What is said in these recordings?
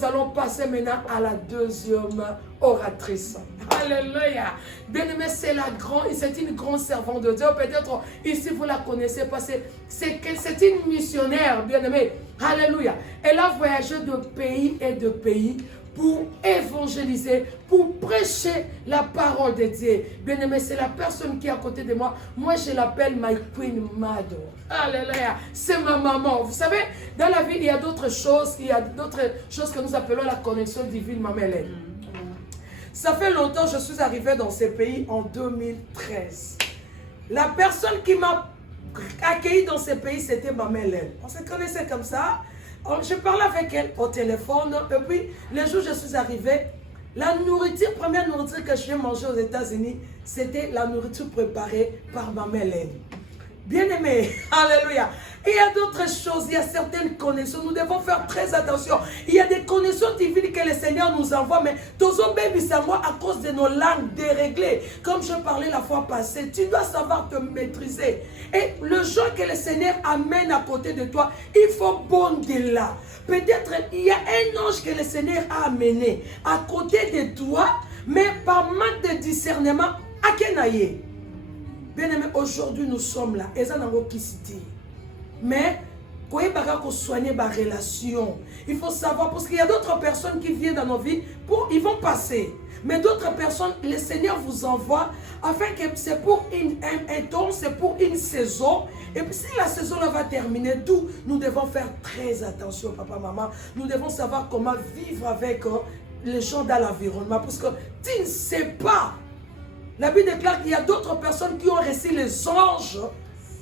Nous allons passer maintenant à la deuxième oratrice. Alléluia. Bien-aimé, c'est une grande servante de Dieu. Peut-être ici vous la connaissez parce que c'est une missionnaire, bien-aimé. Alléluia. Elle a voyagé de pays et de pays pour évangéliser, pour prêcher la parole de Dieu. Bien-aimé, c'est la personne qui est à côté de moi. Moi, je l'appelle My Queen Mother. Alléluia. C'est ma maman. Vous savez, dans la vie, il y a d'autres choses. Il y a d'autres choses que nous appelons la connexion divine, Maman Hélène. Ça fait longtemps que je suis arrivée dans ce pays en 2013. La personne qui m'a accueillie dans ce pays, c'était Maman Hélène. On se connaissait comme ça. Je parlais avec elle au téléphone. Et puis, le jour où je suis arrivée, la première nourriture que j'ai mangée aux États-Unis, c'était la nourriture préparée par Maman Hélène. Bien-aimé, alléluia. Et il y a d'autres choses, il y a certaines connexions. Nous devons faire très attention. Il y a des connexions divines que le Seigneur nous envoie, mais Tozo baby, c'est moi à cause de nos langues déréglées. Comme je parlais la fois passée, tu dois savoir te maîtriser. Et le jour que le Seigneur amène à côté de toi, il faut bonder là. Peut-être il y a un ange que le Seigneur a amené à côté de toi, mais par manque de discernement, à Kenaye. Bien-aimé, aujourd'hui nous sommes là. Mais, quand il faut soigner ma relation, il faut savoir, parce qu'il y a d'autres personnes qui viennent dans nos vies, ils vont passer. Mais d'autres personnes, le Seigneur vous envoie, afin que c'est pour un temps, c'est pour une saison. Et puis si la saison là va terminer, d'où nous devons faire très attention, papa, maman. Nous devons savoir comment vivre avec les gens dans l'environnement. Parce que tu ne sais pas. La Bible déclare qu'il y a d'autres personnes qui ont reçu les anges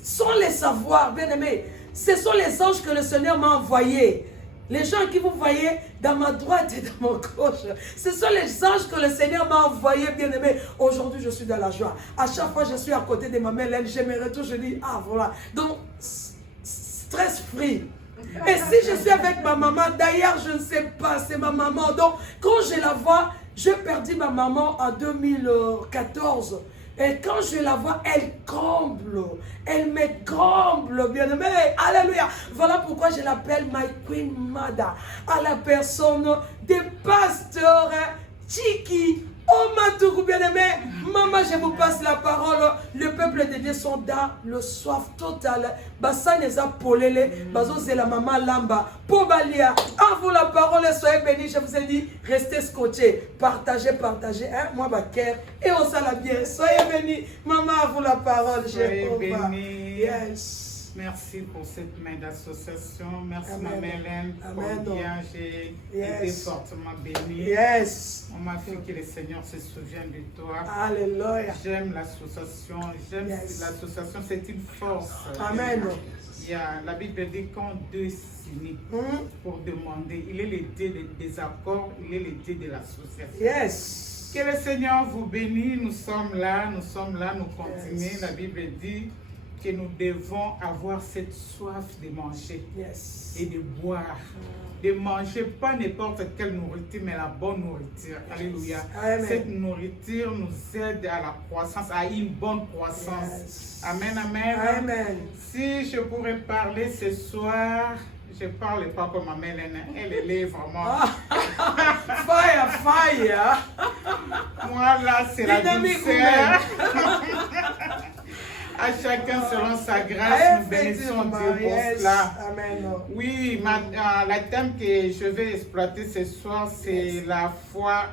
sans les savoir, bien aimé. Ce sont les anges que le Seigneur m'a envoyés. Les gens que vous voyez dans ma droite et dans ma gauche, ce sont les anges que le Seigneur m'a envoyés, bien aimé. Aujourd'hui, je suis dans la joie. À chaque fois que je suis à côté de ma mère, je me retourne, je dis, ah voilà. Donc, stress free. Et si je suis avec ma maman, d'ailleurs, je ne sais pas, c'est ma maman. Donc, quand je la vois, j'ai perdu ma maman en 2014. Et quand je la vois, elle comble. Elle me comble, bien aimé. Alléluia. Voilà pourquoi je l'appelle My Queen Mother. À la personne des pasteurs Chiki. Oh, Matougou, bien aimé. Maman, je vous passe la parole. Le peuple de Dieu sont dans le soif total. Bassan les a polélé. Bazo c'est la maman Lamba. Pobalia. À vous la parole. Soyez bénis. Je vous ai dit, restez scotchés. Partagez, partagez. Hein? Moi, ma cœur. Et on s'en la bien. Soyez bénis. Maman, à vous la parole. Soyez bénis. Yes. Merci pour cette main d'association. Merci, Maman Hélène. Amen. Bien, j'ai été fortement bénie. Yes. On m'a fait que le Seigneur se souvienne de toi. Alléluia. J'aime l'association. J'aime l'association, c'est une force. Amen. La Bible dit quand deux s'unissent pour demander, il est le Dieu des accords, il est le Dieu de l'association. Yes. Que le Seigneur vous bénisse. Nous sommes là, nous continuons. Yes. La Bible dit que nous devons avoir cette soif de manger et de boire. De manger pas n'importe quelle nourriture, mais la bonne nourriture. Alléluia. Amen. Cette nourriture nous aide à la croissance, à une bonne croissance. Amen, amen. Amen. Si je pourrais parler ce soir, je ne parle pas comme Maman Hélène. Elle est vraiment... Fire, fire. Moi, là, c'est la douceur. À chacun selon sa grâce, nous bénissons Dieu pour cela. Amen. Oui, la thème que je vais exploiter ce soir, c'est la foi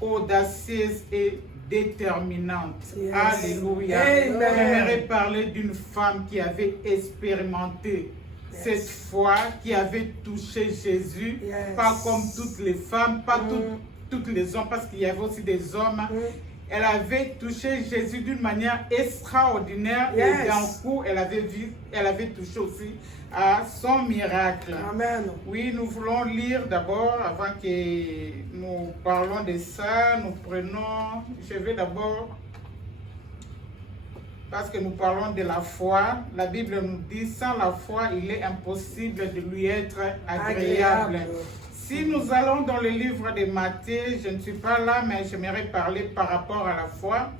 audacieuse et déterminante. Yes. Alléluia. J'aimerais parler d'une femme qui avait expérimenté cette foi, qui avait touché Jésus, pas comme toutes les femmes, pas toutes les hommes, parce qu'il y avait aussi des hommes. Elle avait touché Jésus d'une manière extraordinaire et d'un coup, elle avait touché aussi à son miracle. Amen. Oui, nous voulons lire d'abord, avant que nous parlons de ça, je vais d'abord, parce que nous parlons de la foi, la Bible nous dit, sans la foi, il est impossible de lui être agréable. Si nous allons dans le livre de Matthieu, je ne suis pas là, mais j'aimerais parler par rapport à la foi.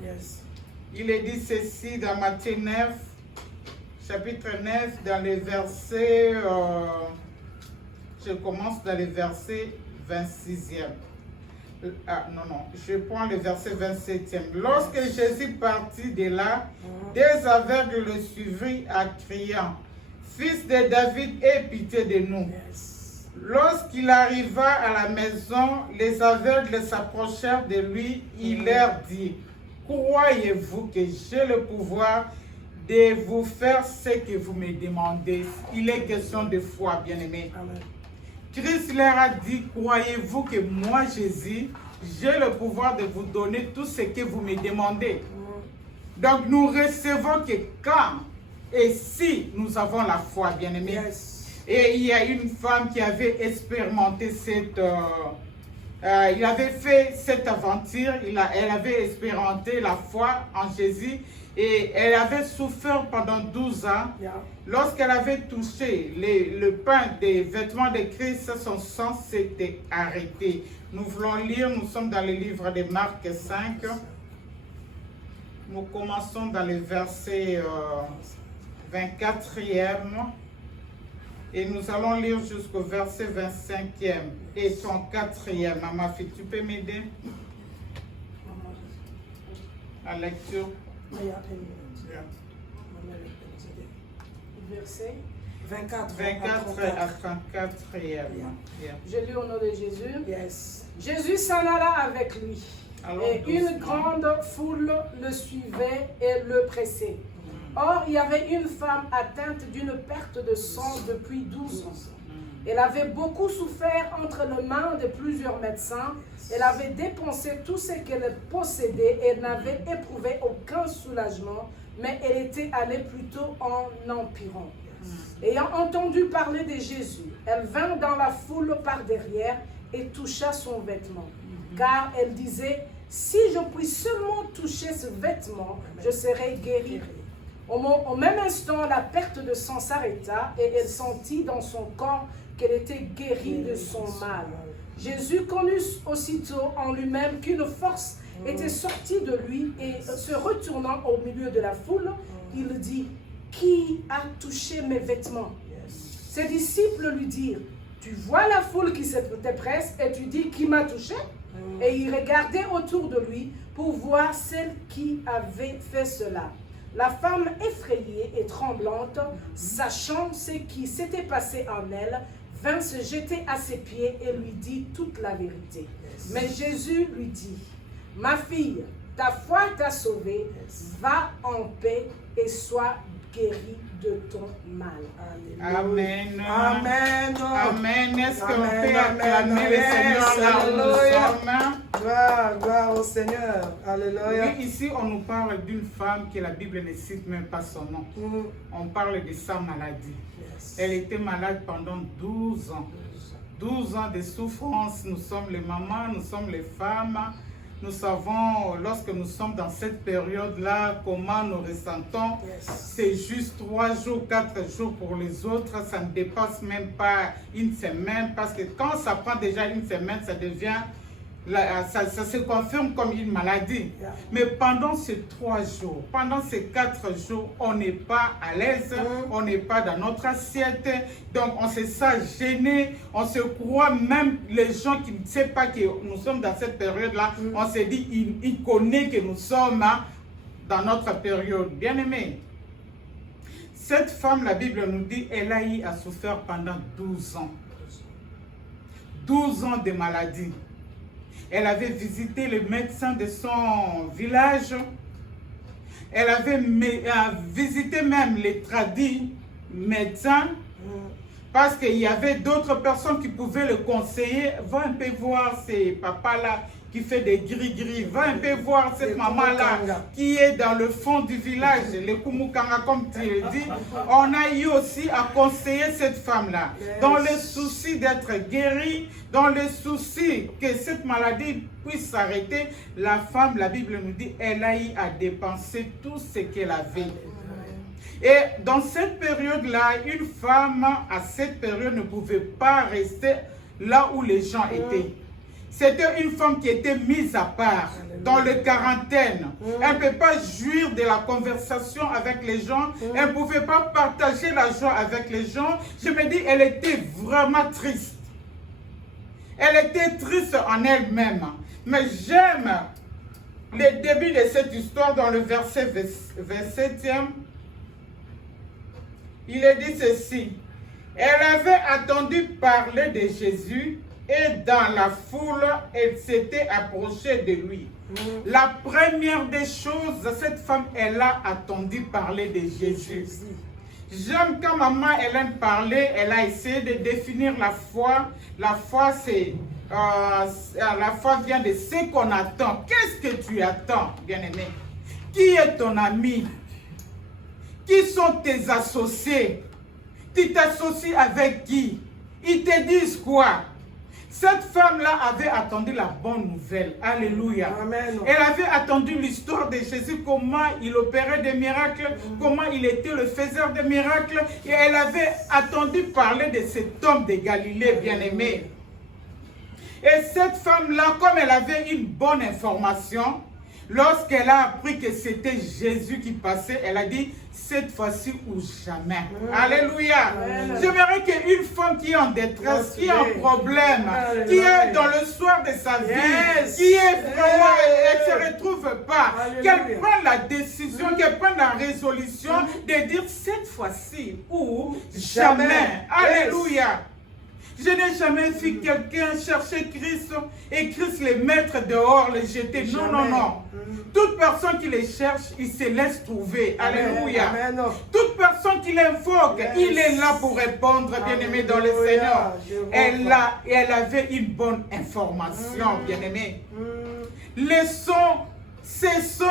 Il est dit ceci dans Matthieu 9, chapitre 9, dans les versets, je commence dans les versets 26e. Je prends le verset 27e. Lorsque Jésus partit de là, des aveugles le suivirent en criant, « Fils de David, aie pitié de nous. » Lorsqu'il arriva à la maison, les aveugles s'approchèrent de lui. Il leur dit, « Croyez-vous que j'ai le pouvoir de vous faire ce que vous me demandez? » Il est question de foi, bien-aimés. Christ leur a dit, « Croyez-vous que moi, Jésus, j'ai le pouvoir de vous donner tout ce que vous me demandez? » Donc nous recevons que quand et si nous avons la foi, bien-aimés. Et il y a une femme qui avait expérimenté il avait fait cette aventure, elle avait expérimenté la foi en Jésus et elle avait souffert pendant 12 ans. Lorsqu'elle avait touché le pain des vêtements de Christ, son sang s'était arrêté. Nous voulons lire, nous sommes dans le livre de Marc 5. Nous commençons dans le verset 24e. Et nous allons lire jusqu'au verset 25e et 34e. Maman, tu peux m'aider? La lecture. Verset 24 à 34e. Je lis au nom de Jésus. Jésus s'en alla avec lui. Et une grande foule le suivait et le pressait. Or, il y avait une femme atteinte d'une perte de sang depuis 12 ans. Elle avait beaucoup souffert entre les mains de plusieurs médecins. Elle avait dépensé tout ce qu'elle possédait et elle n'avait éprouvé aucun soulagement, mais elle était allée plutôt en empirant. Ayant entendu parler de Jésus, elle vint dans la foule par derrière et toucha son vêtement. Car elle disait, si je puis seulement toucher ce vêtement, je serai guérie. Au même instant, la perte de sang s'arrêta et elle sentit dans son corps qu'elle était guérie de son mal. Jésus connut aussitôt en lui-même qu'une force était sortie de lui et se retournant au milieu de la foule, il dit, « Qui a touché mes vêtements ?» Ses disciples lui dirent, « Tu vois la foule qui te presse et tu dis, qui m'a touché ?» Et il regardait autour de lui pour voir celle qui avait fait cela. La femme effrayée et tremblante, sachant ce qui s'était passé en elle, vint se jeter à ses pieds et lui dit toute la vérité. Mais Jésus lui dit, « Ma fille, ta foi t'a sauvée, va en paix et sois guérie de ton mal. » Amen. Amen. Amen. Est-ce qu'on peut acclamer le Seigneur là où nous sommes? Gloire au Seigneur. Alléluia. Oui, ici, on nous parle d'une femme que la Bible ne cite même pas son nom. On parle de sa maladie. Elle était malade pendant 12 ans. 12 ans de souffrance. Nous sommes les mamans, nous sommes les femmes. Nous savons, lorsque nous sommes dans cette période-là, comment nous ressentons. C'est juste 3 jours, 4 jours pour les autres. Ça ne dépasse même pas une semaine. Parce que quand ça prend déjà une semaine, ça devient... Ça se confirme comme une maladie. Mais pendant ces 3 jours, pendant ces 4 jours, on n'est pas à l'aise, on n'est pas dans notre assiette. Donc on se sent gêné, on se croit même, les gens qui ne savent pas que nous sommes dans cette période-là, on se dit, ils connaissent que nous sommes dans notre période. Bien aimé, cette femme, la Bible nous dit, elle a eu à souffrir pendant 12 ans. 12 ans de maladie. Elle avait visité le médecin de son village. Elle avait visité même les tradis médecins. Parce qu'il y avait d'autres personnes qui pouvaient le conseiller. Va un peu voir ces papas-là qui fait des gris-gris. Va un peu voir cette maman-là qui est dans le fond du village. Les Kumukanga, comme tu le dis. On a eu aussi à conseiller cette femme-là. Dans le souci d'être guérie, dans le souci que cette maladie puisse s'arrêter, la femme, la Bible nous dit, elle a eu à dépenser tout ce qu'elle avait. Et dans cette période-là, une femme, à cette période, ne pouvait pas rester là où les gens étaient. C'était une femme qui était mise à part, dans le quarantaine. Elle ne peut pas jouir de la conversation avec les gens. Elle ne pouvait pas partager la joie avec les gens. Je me dis, elle était vraiment triste. Elle était triste en elle-même. Mais j'aime le début de cette histoire dans le verset 27e. Il est dit ceci. Elle avait attendu parler de Jésus et dans la foule, elle s'était approchée de lui. La première des choses, cette femme, elle a attendu parler de Jésus. J'aime quand maman Hélène parlait, elle a essayé de définir la foi. La foi, c'est la foi vient de ce qu'on attend. Qu'est-ce que tu attends, bien-aimé? Qui est ton ami? Qui sont tes associés? Tu t'associes avec qui? Ils te disent quoi? Cette femme-là avait attendu la bonne nouvelle. Alléluia. Amen. Elle avait attendu l'histoire de Jésus, comment il opérait des miracles, comment il était le faiseur de miracles. Et elle avait attendu parler de cet homme de Galilée, bien-aimé. Et cette femme-là, comme elle avait une bonne information, lorsqu'elle a appris que c'était Jésus qui passait, elle a dit, cette fois-ci ou jamais. Alléluia. J'aimerais qu'une femme qui est en détresse, qui a un problème, qui est dans le soir de sa vie, qui est vraiment, elle ne se retrouve pas, qu'elle prenne la décision, qu'elle prenne la résolution de dire cette fois-ci ou jamais. Alléluia. Je n'ai jamais vu quelqu'un chercher Christ et Christ les mettre dehors, les jeter. Non, non, non. Toute personne qui les cherche, il se laisse trouver. Alléluia. Amen. Toute personne qui l'invoque, il est là pour répondre, bien-aimé dans le Seigneur. Elle avait une bonne information, bien-aimé. Les sons, ces sons,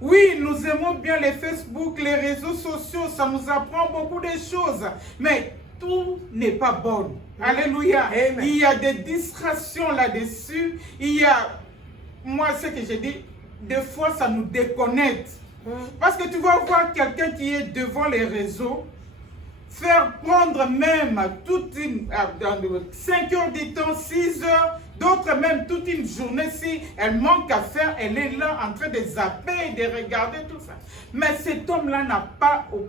oui, nous aimons bien les Facebook, les réseaux sociaux, ça nous apprend beaucoup de choses. Mais tout n'est pas bon. Alléluia. Amen. Il y a des distractions là-dessus. Il y a, moi, ce que j'ai dit, des fois, ça nous déconnecte. Parce que tu vas voir quelqu'un qui est devant les réseaux, faire prendre même toute une, 5 heures du temps, 6 heures, d'autres même toute une journée, si elle manque à faire, elle est là en train de zapper et de regarder tout ça. Mais cet homme-là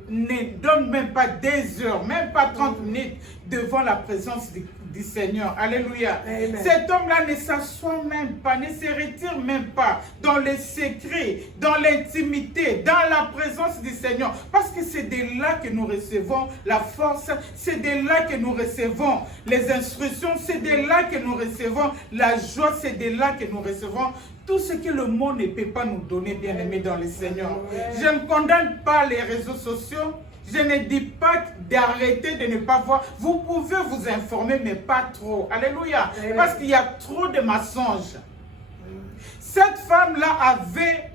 ne donne même pas des heures, même pas 30 minutes devant la présence du Seigneur. Alléluia. Amen. Cet homme-là ne s'assoit même pas, ne se retire même pas dans les secrets, dans l'intimité, dans la présence du Seigneur. Parce que c'est de là que nous recevons la force, c'est de là que nous recevons les instructions, c'est de là que nous recevons la joie, c'est de là que nous recevons tout ce que le monde ne peut pas nous donner, bien-aimés dans le Seigneur. Je ne condamne pas les réseaux sociaux. Je ne dis pas d'arrêter de ne pas voir. Vous pouvez vous informer, mais pas trop. Alléluia. Parce qu'il y a trop de mensonges. Cette femme-là avait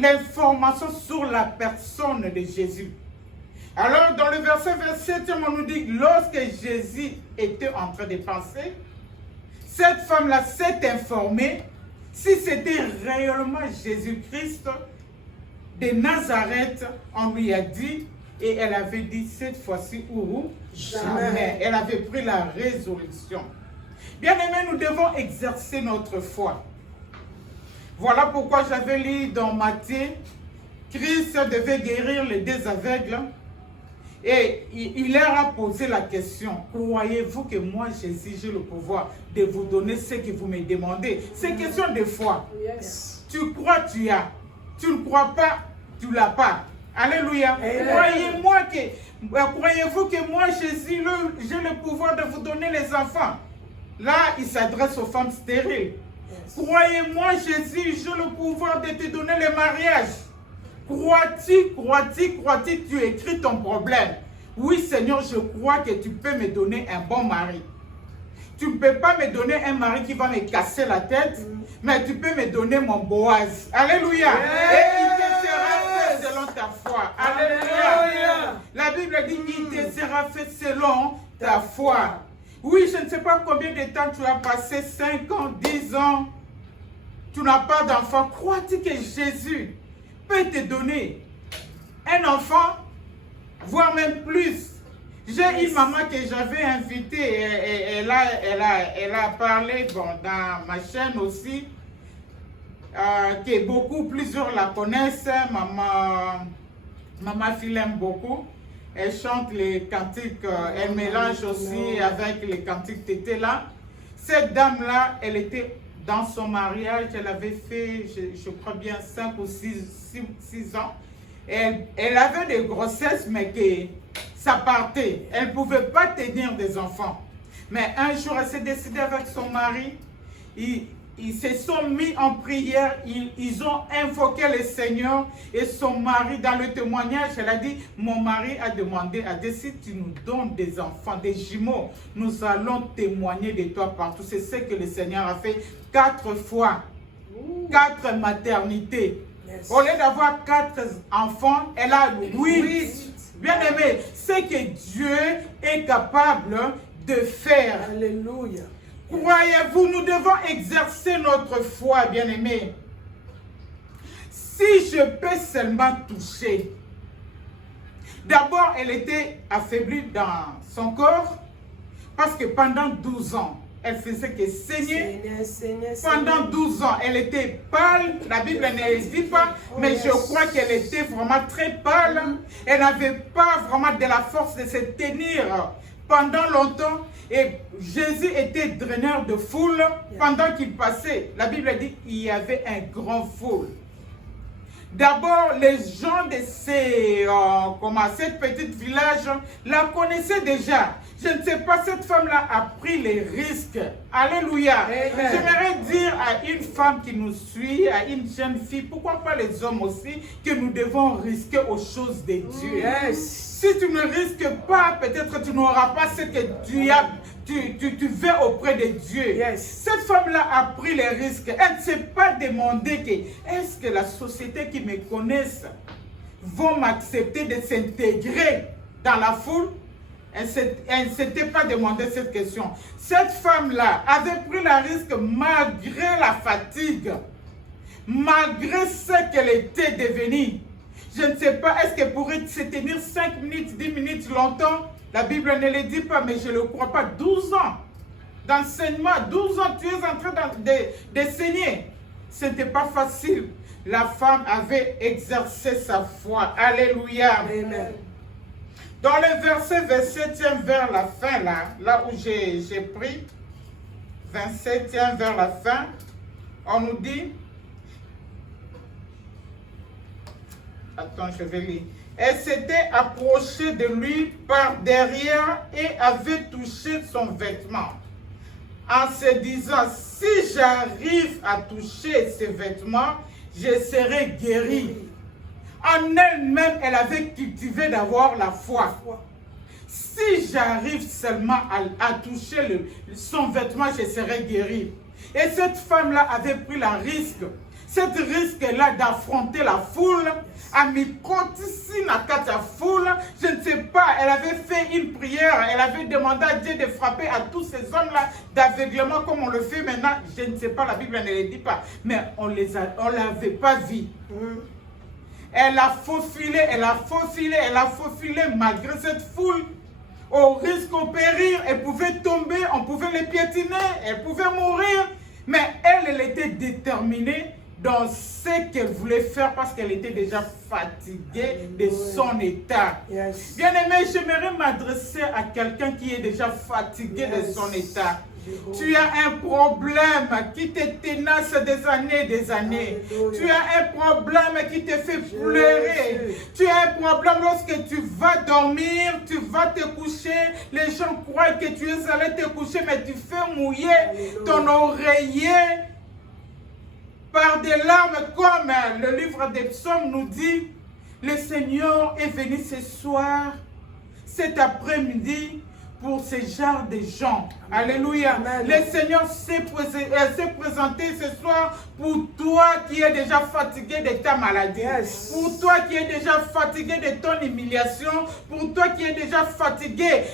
l'information sur la personne de Jésus. Alors, dans le verset 27, on nous dit, lorsque Jésus était en train de penser, cette femme-là s'est informée si c'était réellement Jésus-Christ de Nazareth. On lui a dit, et elle avait dit cette fois-ci ou jamais. Elle avait pris la résolution. Bien-aimés, nous devons exercer notre foi. Voilà pourquoi j'avais lu dans Matthieu, Christ devait guérir les 2 aveugles. Et il leur a posé la question, croyez-vous que moi, Jésus, j'ai le pouvoir de vous donner ce que vous me demandez? C'est question de foi. Yes. Tu crois, tu as. Tu ne crois pas, tu ne l'as pas. Alléluia. Croyez-vous que moi, Jésus, j'ai le pouvoir de vous donner les enfants? Là, il s'adresse aux femmes stériles. Yes. Croyez-moi, Jésus, j'ai le pouvoir de te donner le mariage. Crois-tu, tu écris ton problème. Oui, Seigneur, je crois que tu peux me donner un bon mari. Tu ne peux pas me donner un mari qui va me casser la tête, mais tu peux me donner mon Boaz. Alléluia. Yes. Et il te sera fait selon ta foi. Alléluia. La Bible dit, il te sera fait selon ta foi. Oui, je ne sais pas combien de temps tu as passé, 5 ans, 10 ans. Tu n'as pas d'enfant. Crois-tu que Jésus peut te donner un enfant, voire même plus? J'ai une maman que j'avais invitée, elle a parlé dans ma chaîne aussi, que plusieurs la connaissent. Maman Phil aime beaucoup. Elle chante les cantiques, elle mélange aussi avec les cantiques tété là. Cette dame-là, elle était dans son mariage, elle avait fait, je crois bien, 5 ou 6 ans. Elle avait des grossesses, mais que ça partait. Elle ne pouvait pas tenir des enfants. Mais un jour, elle s'est décidée avec son mari. Ils se sont mis en prière, ils ont invoqué le Seigneur et son mari, dans le témoignage, elle a dit, mon mari a demandé à Dieu, si tu nous donnes des enfants, des jumeaux, nous allons témoigner de toi partout. C'est ce que le Seigneur a fait 4 fois, 4 maternités. Yes. Au lieu d'avoir 4 enfants, elle a 8. Bien aimé, c'est que Dieu est capable de faire. Alléluia. Croyez-vous, nous devons exercer notre foi, bien-aimés. Si je peux seulement toucher. D'abord, elle était affaiblie dans son corps parce que pendant 12 ans, elle faisait que saigner. Pendant 12 ans, elle était pâle. La Bible ne le dit pas, mais je crois qu'elle était vraiment très pâle. Elle n'avait pas vraiment de la force de se tenir pendant longtemps. Et Jésus était draineur de foule pendant qu'il passait. La Bible dit qu'il y avait un grand foule. D'abord, les gens de cette petite village la connaissaient déjà. Je ne sais pas, cette femme-là a pris les risques. Alléluia. J'aimerais dire à une femme qui nous suit, à une jeune fille, pourquoi pas les hommes aussi, que nous devons risquer aux choses de Dieu. Yes. Si tu ne risques pas, peut-être tu n'auras pas ce que tu veux auprès de Dieu. Yes. Cette femme-là a pris les risques. Elle ne s'est pas demandé que est-ce que la société qui me connaisse vont m'accepter de s'intégrer dans la foule. Elle ne s'était pas demandé cette question. Cette femme-là avait pris le risque malgré la fatigue, malgré ce qu'elle était devenue. Je ne sais pas, est-ce qu'elle pourrait se tenir 5 minutes, 10 minutes longtemps? La Bible ne le dit pas, mais je ne le crois pas. 12 ans d'enseignement, 12 ans, tu es en train de saigner. Ce n'était pas facile. La femme avait exercé sa foi. Alléluia. Amen. Dans le verset 27e vers la fin, là où j'ai pris, 27e vers la fin, on nous dit, attends, je vais lire. Elle s'était approchée de lui par derrière et avait touché son vêtement. En se disant, si j'arrive à toucher ses vêtements, je serai guérie. En elle-même, elle avait cultivé d'avoir la foi. Si j'arrive seulement à toucher son vêtement, je serai guérie. Et cette femme-là avait pris le risque. Cet risque-là d'affronter la foule, à ici dans la foule, je ne sais pas, elle avait fait une prière, elle avait demandé à Dieu de frapper à tous ces hommes-là d'aveuglement comme on le fait maintenant. Je ne sais pas, la Bible ne le dit pas, mais on ne l'avait pas vu. Elle a faufilé, elle a faufilé malgré cette foule. Au risque, au péril, elle pouvait tomber, on pouvait les piétiner, elle pouvait mourir. Mais elle était déterminée dans ce qu'elle voulait faire parce qu'elle était déjà fatiguée de son état. Yes. Bien-aimé, j'aimerais m'adresser à quelqu'un qui est déjà fatigué de son état. Tu as un problème qui te tenace des années, des années. Alléluia. Tu as un problème qui te fait pleurer. Tu as un problème lorsque tu vas dormir, tu vas te coucher. Les gens croient que tu es allé te coucher, mais tu fais mouiller ton oreiller par des larmes, comme le livre des psaumes nous dit. Le Seigneur est venu ce soir, cet après-midi, pour ce genre de gens. Alléluia. Amen. Le Seigneur s'est présenté ce soir pour toi qui es déjà fatigué de ta maladie. Yes. Pour toi qui es déjà fatigué de ton humiliation. Pour toi qui es déjà fatigué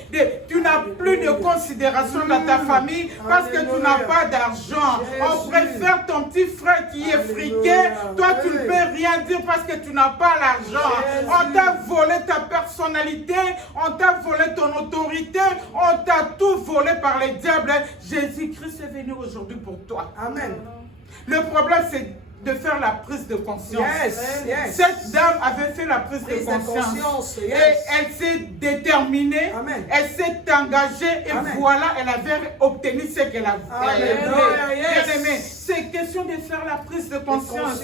tu n'as plus de considération dans ta famille parce que tu n'as pas d'argent. On préfère ton petit frère qui est friqué. Toi, tu ne peux rien dire parce que tu n'as pas l'argent. On t'a volé ta personnalité. On t'a volé ton autorité. On t'a tout volé par les diables. Jésus-Christ est venu aujourd'hui pour toi. Amen. Le problème, c'est de faire la prise de conscience. Yes. Cette dame avait fait la prise de conscience. Et elle s'est déterminée, elle s'est engagée et voilà, elle avait obtenu ce qu'elle a voulu. Bien-aimé, c'est question de faire la prise de conscience.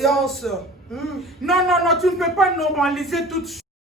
Non, tu ne peux pas normaliser toute chose.